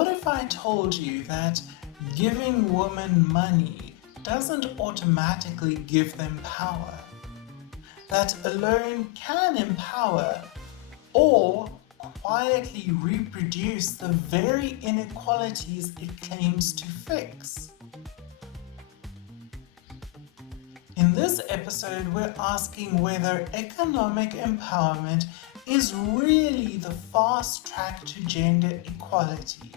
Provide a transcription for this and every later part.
What if I told you that giving women money doesn't automatically give them power? That alone can empower or quietly reproduce the very inequalities it claims to fix? In this episode, we're asking whether economic empowerment is really the fast track to gender equality,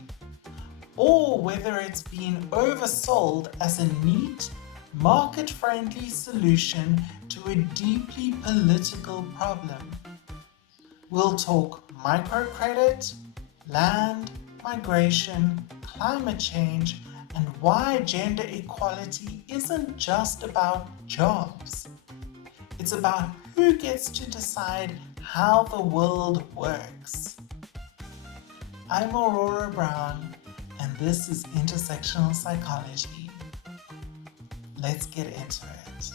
or whether it's been oversold as a neat, market-friendly solution to a deeply political problem. We'll talk microcredit, land, migration, climate change, and why gender equality isn't just about jobs. It's about who gets to decide how the world works. I'm Aurora Brown, and this is Intersectional Psychology. Let's get into it.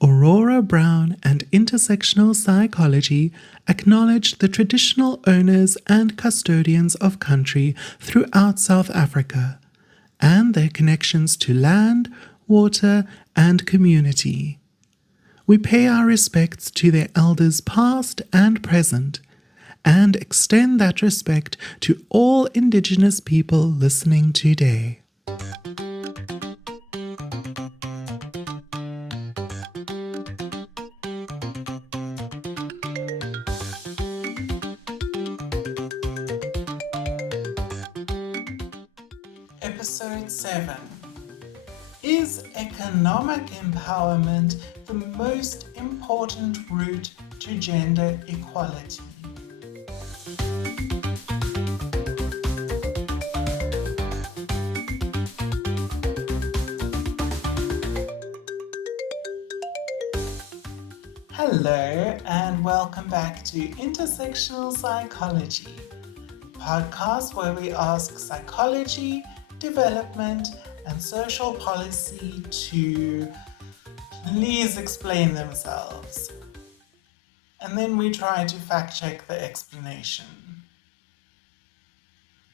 Aurora Brown and Intersectional Psychology acknowledge the traditional owners and custodians of country throughout South Africa and their connections to land, water, and community. We pay our respects to their elders past and present, and extend that respect to all Indigenous people listening today. Episode 7. Is economic empowerment the most important route to gender equality? Hello and welcome back to Intersectional Psychology, a podcast where we ask psychology, development, and social policy to please explain themselves. And then we try to fact check the explanation.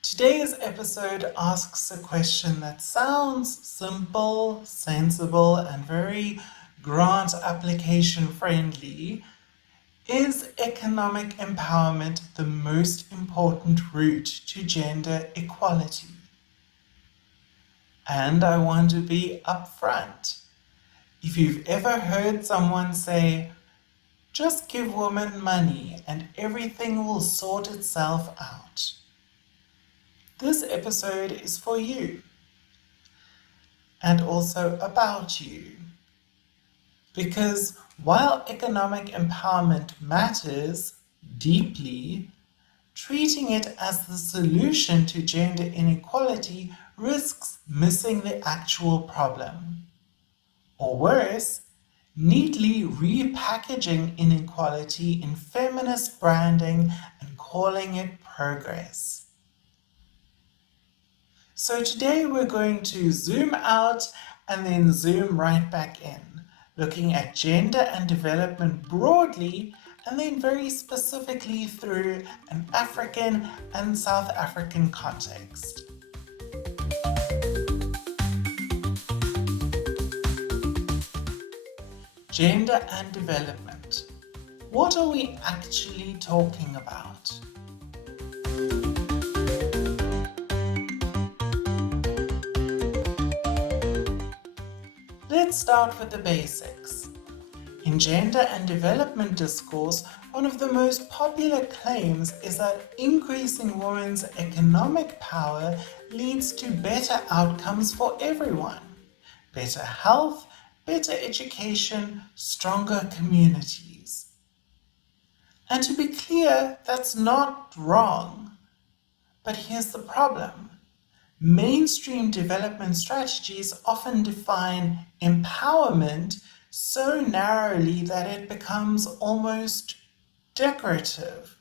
Today's episode asks a question that sounds simple, sensible, and very grant application friendly. Is economic empowerment the most important route to gender equality? And I want to be upfront. If you've ever heard someone say, just give women money and everything will sort itself out, this episode is for you. And also about you. Because while economic empowerment matters deeply, treating it as the solution to gender inequality risks missing the actual problem. Or worse, neatly repackaging inequality in feminist branding and calling it progress. So today we're going to zoom out and then zoom right back in, looking at gender and development broadly, and then very specifically through an African and South African context. Gender and development. What are we actually talking about? Let's start with the basics. In gender and development discourse, one of the most popular claims is that increasing women's economic power leads to better outcomes for everyone. Better health, better education, stronger communities. And to be clear, that's not wrong. But here's the problem. Mainstream development strategies often define empowerment so narrowly that it becomes almost decorative,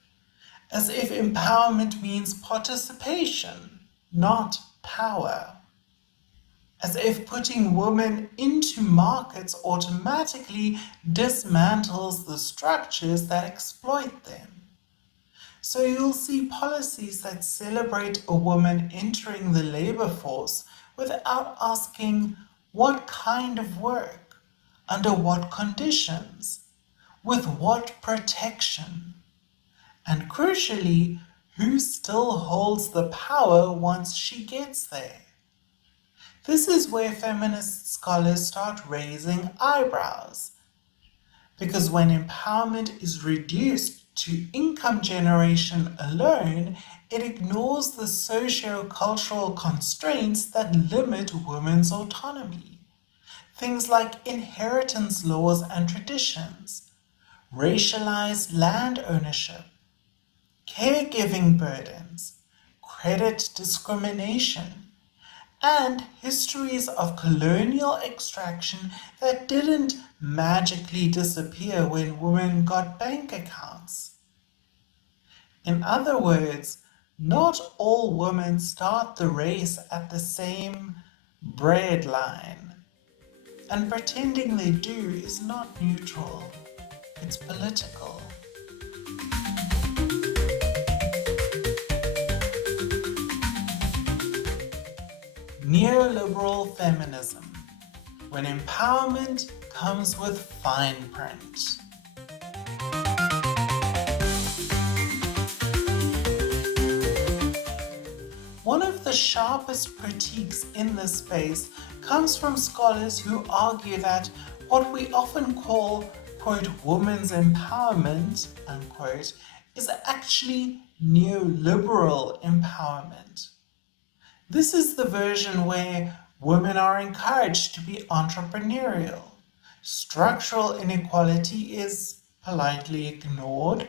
as if empowerment means participation, not power. as if putting women into markets automatically dismantles the structures that exploit them. So you'll see policies that celebrate a woman entering the labor force without asking what kind of work, under what conditions, with what protection, and crucially, who still holds the power once she gets there. This is where feminist scholars start raising eyebrows. Because when empowerment is reduced to income generation alone, it ignores the socio-cultural constraints that limit women's autonomy. Things like inheritance laws and traditions, racialized land ownership, caregiving burdens, credit discrimination, and histories of colonial extraction that didn't magically disappear when women got bank accounts. In other words, not all women start the race at the same bread line, and pretending they do is not neutral, it's political. Neoliberal feminism, when empowerment comes with fine print. One of the sharpest critiques in this space comes from scholars who argue that what we often call, quote, women's empowerment, unquote, is actually neoliberal empowerment. This is the version where women are encouraged to be entrepreneurial. Structural inequality is politely ignored,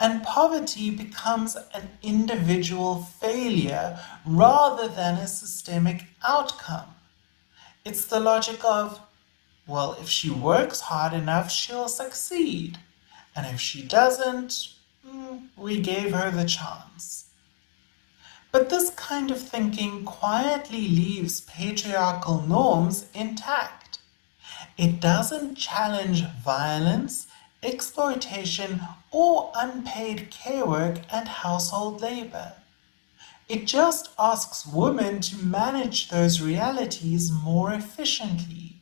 and poverty becomes an individual failure rather than a systemic outcome. It's the logic of, well, if she works hard enough, she'll succeed. And if she doesn't, we gave her the chance. But this kind of thinking quietly leaves patriarchal norms intact. It doesn't challenge violence, exploitation, or unpaid care work and household labor. It just asks women to manage those realities more efficiently.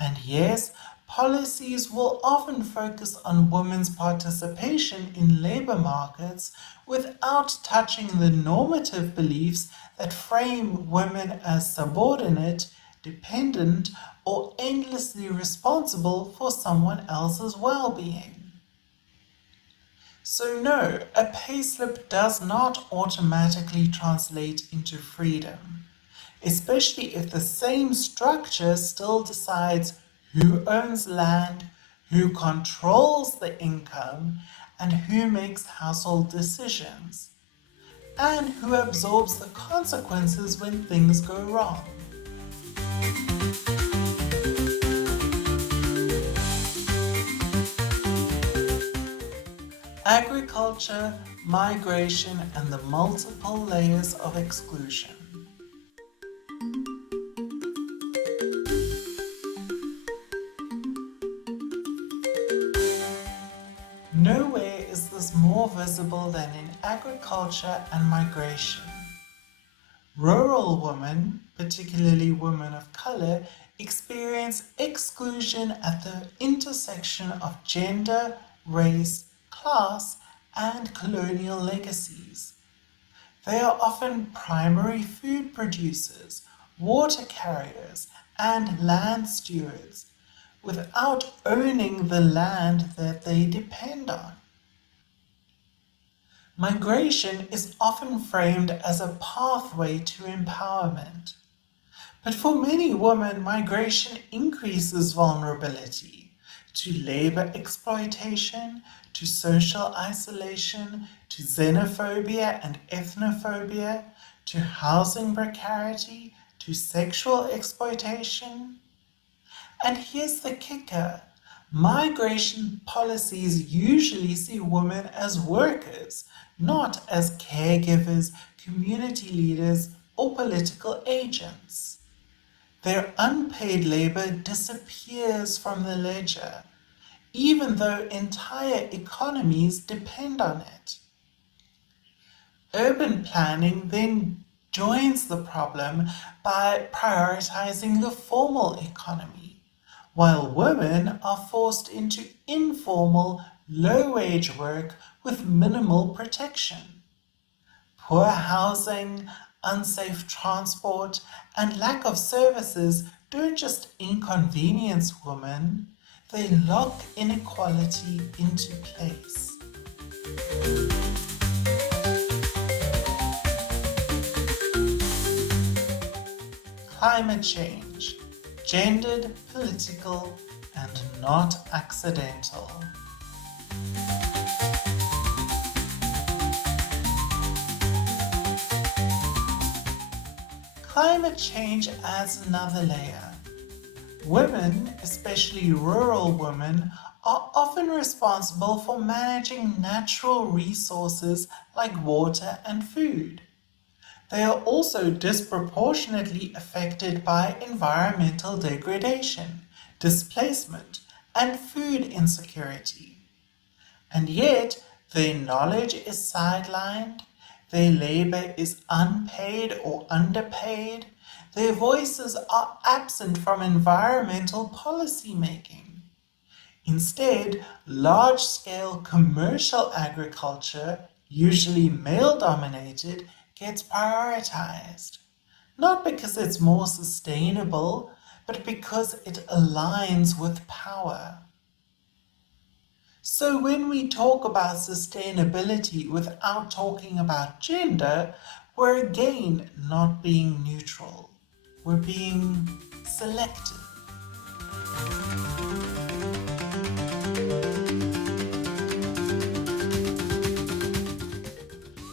And yes, policies will often focus on women's participation in labor markets without touching the normative beliefs that frame women as subordinate, dependent, or endlessly responsible for someone else's well-being. So no, a payslip does not automatically translate into freedom, especially if the same structure still decides who owns land, who controls the income, and who makes household decisions, and who absorbs the consequences when things go wrong. Agriculture, migration, and the multiple layers of exclusion. Nowhere is this more visible than in agriculture and migration. Rural women, particularly women of color, experience exclusion at the intersection of gender, race, class, and colonial legacies. They are often primary food producers, water carriers, and land stewards, without owning the land that they depend on. Migration is often framed as a pathway to empowerment. But for many women, migration increases vulnerability to labor exploitation, to social isolation, to xenophobia and ethnophobia, to housing precarity, to sexual exploitation. And here's the kicker. Migration policies usually see women as workers, not as caregivers, community leaders, or political agents. Their unpaid labor disappears from the ledger, even though entire economies depend on it. Urban planning then joins the problem by prioritizing the formal economy, while women are forced into informal, low-wage work with minimal protection. Poor housing, unsafe transport, and lack of services don't just inconvenience women, they lock inequality into place. Climate change, gendered, political, and not accidental. Climate change adds another layer. Women, especially rural women, are often responsible for managing natural resources like water and food. They are also disproportionately affected by environmental degradation, displacement, and food insecurity. And yet, their knowledge is sidelined, their labor is unpaid or underpaid, their voices are absent from environmental policy making. Instead, large-scale commercial agriculture, usually male-dominated, gets prioritized. Not because it's more sustainable, but because it aligns with power. So when we talk about sustainability without talking about gender, we're again not being neutral. We're being selective.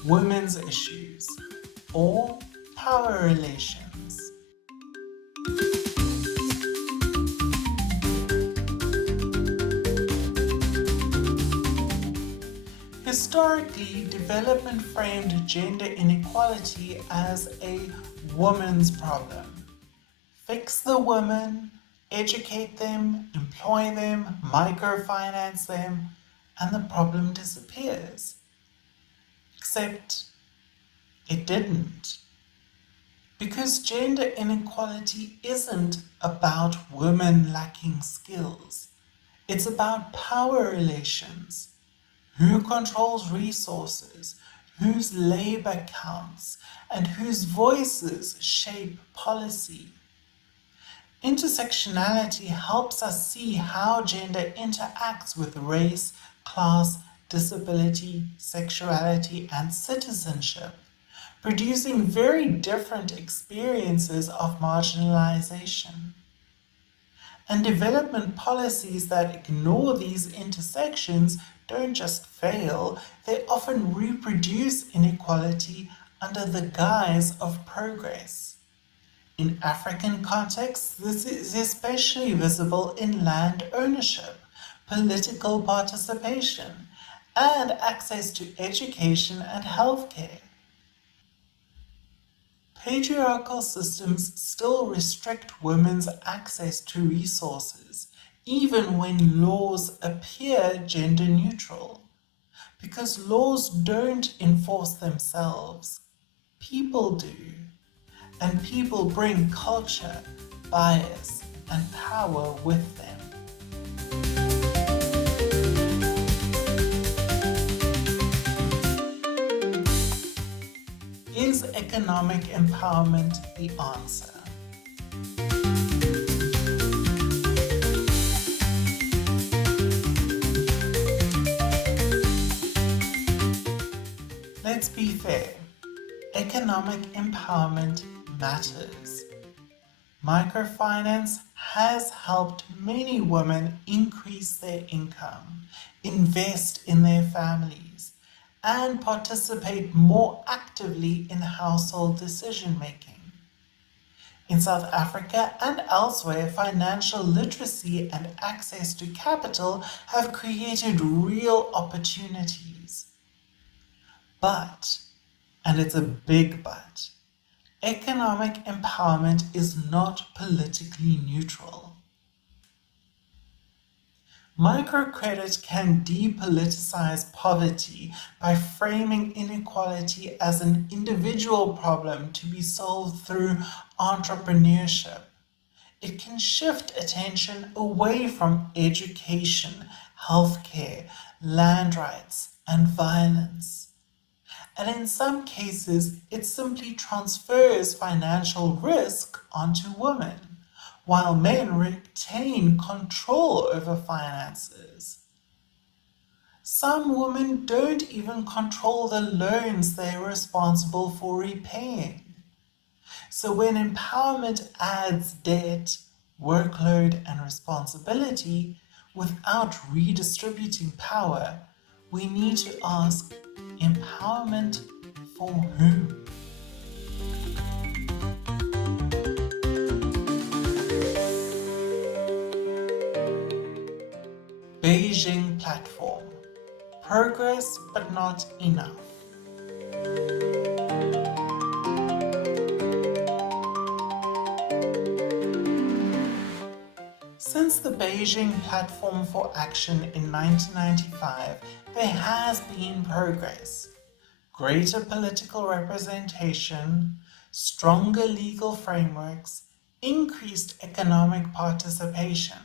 Women's issues or power relations. Historically, development framed gender inequality as a woman's problem. Fix the women, educate them, employ them, microfinance them, and the problem disappears. Except it didn't. Because gender inequality isn't about women lacking skills. It's about power relations. Who controls resources, whose labor counts, and whose voices shape policy. Intersectionality helps us see how gender interacts with race, class, disability, sexuality, and citizenship, producing very different experiences of marginalization. And development policies that ignore these intersections don't just fail, they often reproduce inequality under the guise of progress. In African contexts, this is especially visible in land ownership, political participation, and access to education and healthcare. Patriarchal systems still restrict women's access to resources, even when laws appear gender neutral. Because laws don't enforce themselves, people do. And people bring culture, bias, and power with them. Is economic empowerment the answer? Let's be fair. Economic empowerment matters. Microfinance has helped many women increase their income, invest in their families, and participate more actively in household decision making. In South Africa and elsewhere, financial literacy and access to capital have created real opportunities. But, and it's a big but, Economic empowerment is not politically neutral. Microcredit can depoliticize poverty by framing inequality as an individual problem to be solved through entrepreneurship. It can shift attention away from education, healthcare, land rights, and violence. And in some cases, it simply transfers financial risk onto women, while men retain control over finances. Some women don't even control the loans they're responsible for repaying. So when empowerment adds debt, workload, and responsibility without redistributing power, we need to ask, empowerment for whom? Beijing Platform. Progress but not enough. Since the Beijing Platform for Action in 1995, there has been progress. Greater political representation, stronger legal frameworks, increased economic participation.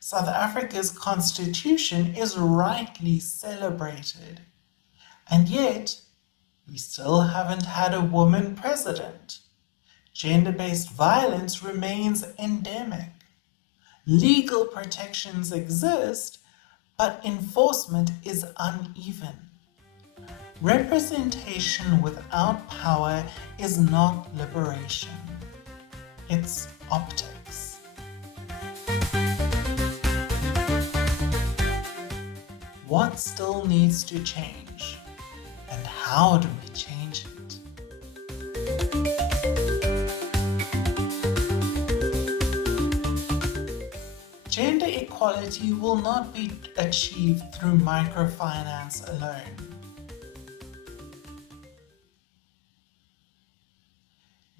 South Africa's constitution is rightly celebrated. And yet, we still haven't had a woman president. Gender-based violence remains endemic. Legal protections exist, but enforcement is uneven. Representation without power is not liberation. It's optics. What still needs to change? And how do we change it? Gender equality will not be achieved through microfinance alone.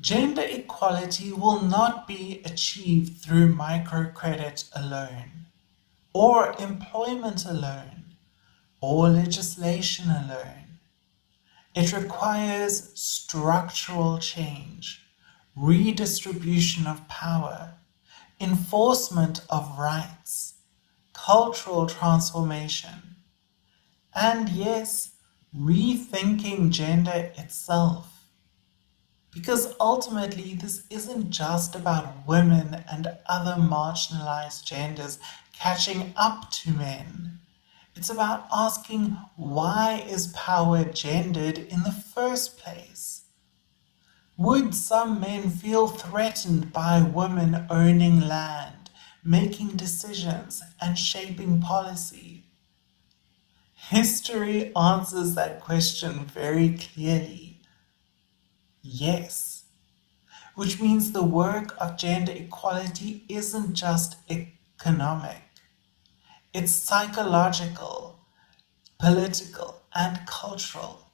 Gender equality will not be achieved through microcredit alone, or employment alone, or legislation alone. It requires structural change, redistribution of power, enforcement of rights, cultural transformation, and yes, rethinking gender itself. Because ultimately, this isn't just about women and other marginalized genders catching up to men. It's about asking, why is power gendered in the first place? Would some men feel threatened by women owning land, making decisions, and shaping policy? History answers that question very clearly. Yes, which means the work of gender equality isn't just economic. It's psychological, political, and cultural,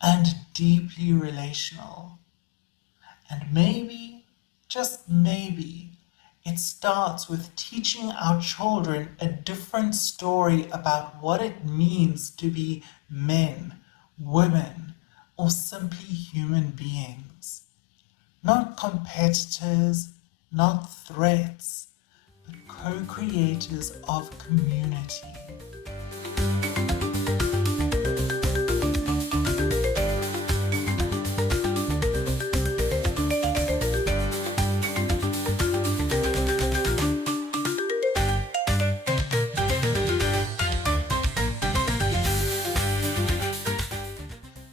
and deeply relational. And maybe, just maybe, it starts with teaching our children a different story about what it means to be men, women, or simply human beings. Not competitors, not threats, but co-creators of community.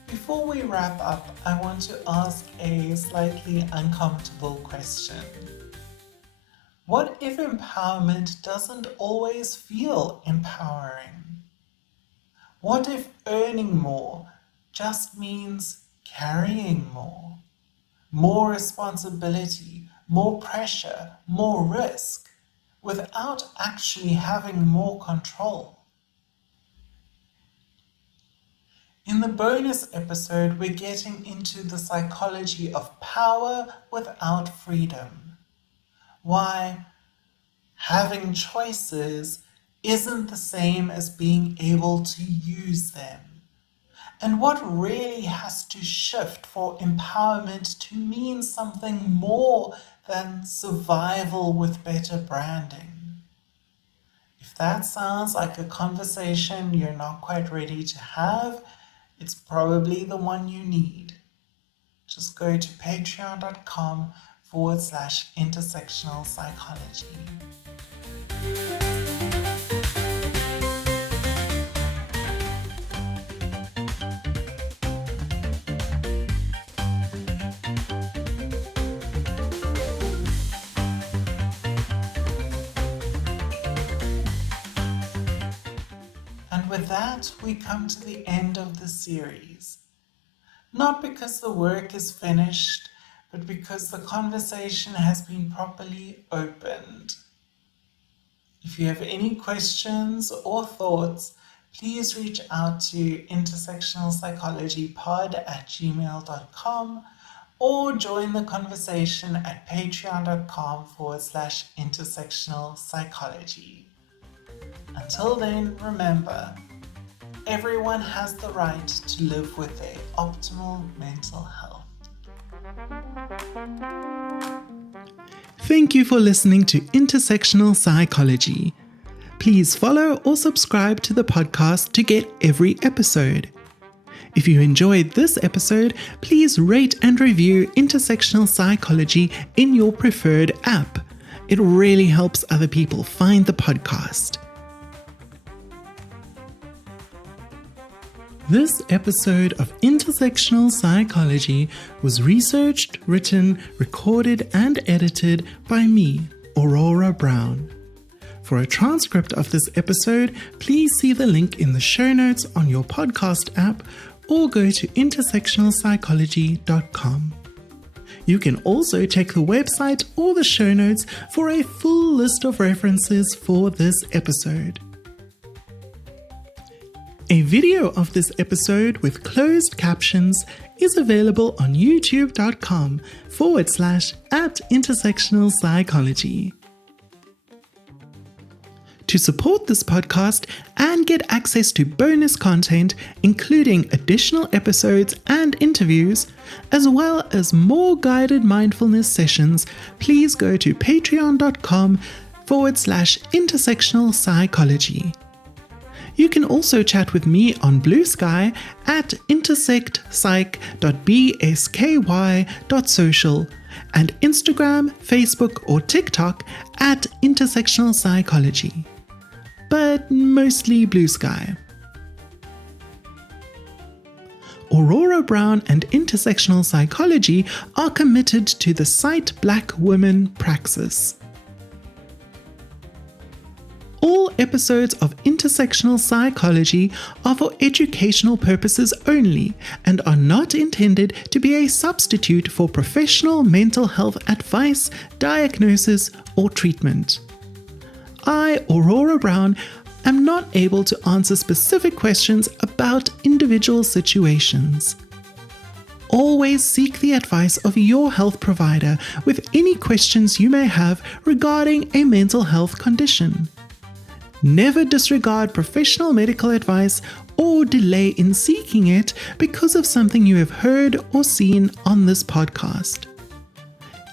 Before we wrap up, I want to ask a slightly uncomfortable question. What if empowerment doesn't always feel empowering? What if earning more just means carrying more? More responsibility, more pressure, more risk, without actually having more control? In the bonus episode, we're getting into the psychology of power without freedom. Why having choices isn't the same as being able to use them. And what really has to shift for empowerment to mean something more than survival with better branding. If that sounds like a conversation you're not quite ready to have, it's probably the one you need. Just go to patreon.com/intersectional psychology. And with that, we come to the end of the series. Not because the work is finished, but because the conversation has been properly opened. If you have any questions or thoughts, please reach out to intersectionalpsychologypod@gmail.com or join the conversation at patreon.com/intersectional psychology. Until then, remember, everyone has the right to live with their optimal mental health. Thank you for listening to Intersectional Psychology. Please follow or subscribe to the podcast to get every episode. If you enjoyed this episode, please rate and review Intersectional Psychology in your preferred app. It really helps other people find the podcast. This episode of Intersectional Psychology was researched, written, recorded, and edited by me, Aurora Brown. For a transcript of this episode, please see the link in the show notes on your podcast app or go to intersectionalpsychology.com. You can also check the website or the show notes for a full list of references for this episode. A video of this episode with closed captions is available on youtube.com/@intersectional psychology. To support this podcast and get access to bonus content, including additional episodes and interviews, as well as more guided mindfulness sessions, please go to patreon.com/intersectional psychology. You can also chat with me on Blue Sky at intersectpsy.bsky.social and Instagram, Facebook, or TikTok at Intersectional Psychology. But mostly Blue Sky. Aurora Brown and Intersectional Psychology are committed to the Sight Black Women praxis. All episodes of Intersectional Psychology are for educational purposes only and are not intended to be a substitute for professional mental health advice, diagnosis, or treatment. I, Aurora Brown, am not able to answer specific questions about individual situations. Always seek the advice of your health provider with any questions you may have regarding a mental health condition. Never disregard professional medical advice or delay in seeking it because of something you have heard or seen on this podcast.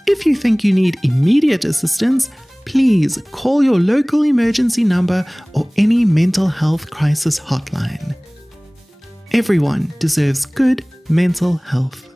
If you think you need immediate assistance, please call your local emergency number or any mental health crisis hotline. Everyone deserves good mental health.